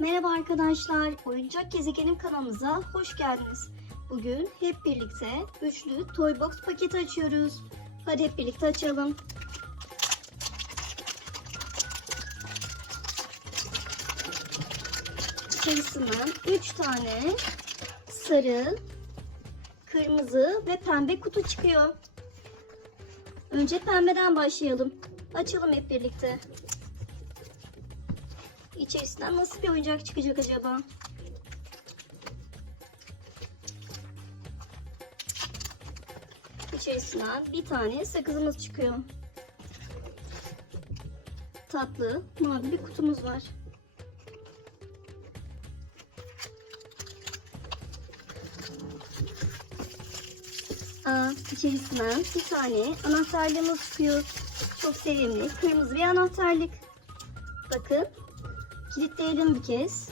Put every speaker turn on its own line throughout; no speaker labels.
Merhaba arkadaşlar, Oyuncak Gezegenim kanalımıza hoş geldiniz. Bugün hep birlikte üçlü Toy Box paketi açıyoruz. Hadi hep birlikte açalım. İçerisinden 3 tane sarı, kırmızı ve pembe kutu çıkıyor. Önce pembeden başlayalım. Açalım hep birlikte. İçerisinden nasıl bir oyuncak çıkacak acaba? İçerisinden bir tane sakızımız çıkıyor. Tatlı, mavi bir kutumuz var. Aa, içerisinden bir tane anahtarlığımız çıkıyor. Çok sevimli, kırmızı bir anahtarlık. Bakın, kilitleyelim bir kez.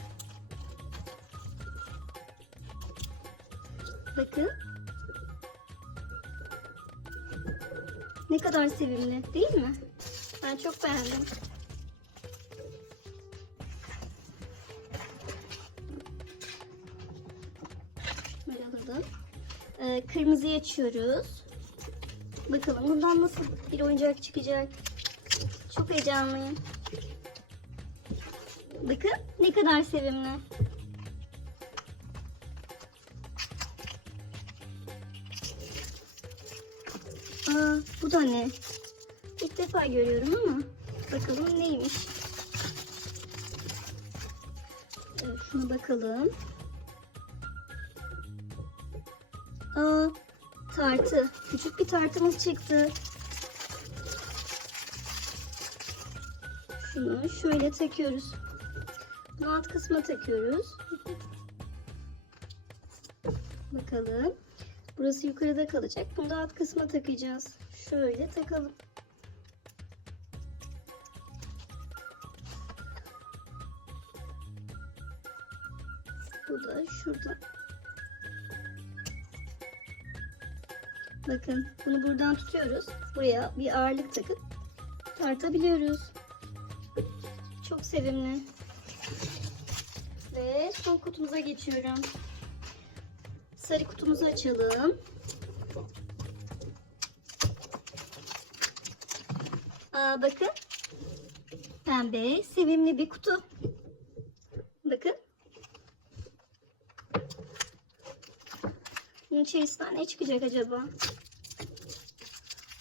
Bakın. Ne kadar sevimli değil mi? Ben çok beğendim. Böyle alalım. Ee, kırmızıyı açıyoruz. Bakalım bundan nasıl bir oyuncak çıkacak. Çok heyecanlıyım. Bakın ne kadar sevimli. Aa, bu da ne? İlk defa görüyorum ama bakalım neymiş. Evet, şuna bakalım. Aa, tartı. Küçük bir tartımız çıktı. Şunu şöyle takıyoruz. Alt kısma takıyoruz. Bakalım. Burası yukarıda kalacak. Bunu da alt kısma takacağız. Şöyle takalım. Bu da şurada. Bakın bunu buradan tutuyoruz. Buraya bir ağırlık takıp tartabiliyoruz. Çok sevimli. Ve son kutumuza geçiyorum. Sarı kutumuzu açalım. Aa, bakın. Pembe, sevimli bir kutu. Bakın. Bunun içerisinden ne çıkacak acaba?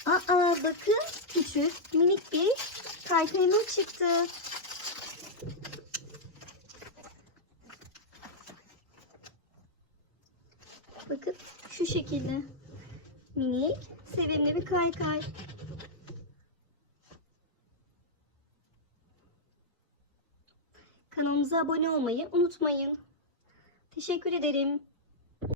Aa, bakın. Küçük, minik bir kaykayımız çıktı. Bakın şu şekilde. Minik, sevimli bir kaykay. Kanalımıza abone olmayı unutmayın. Teşekkür ederim.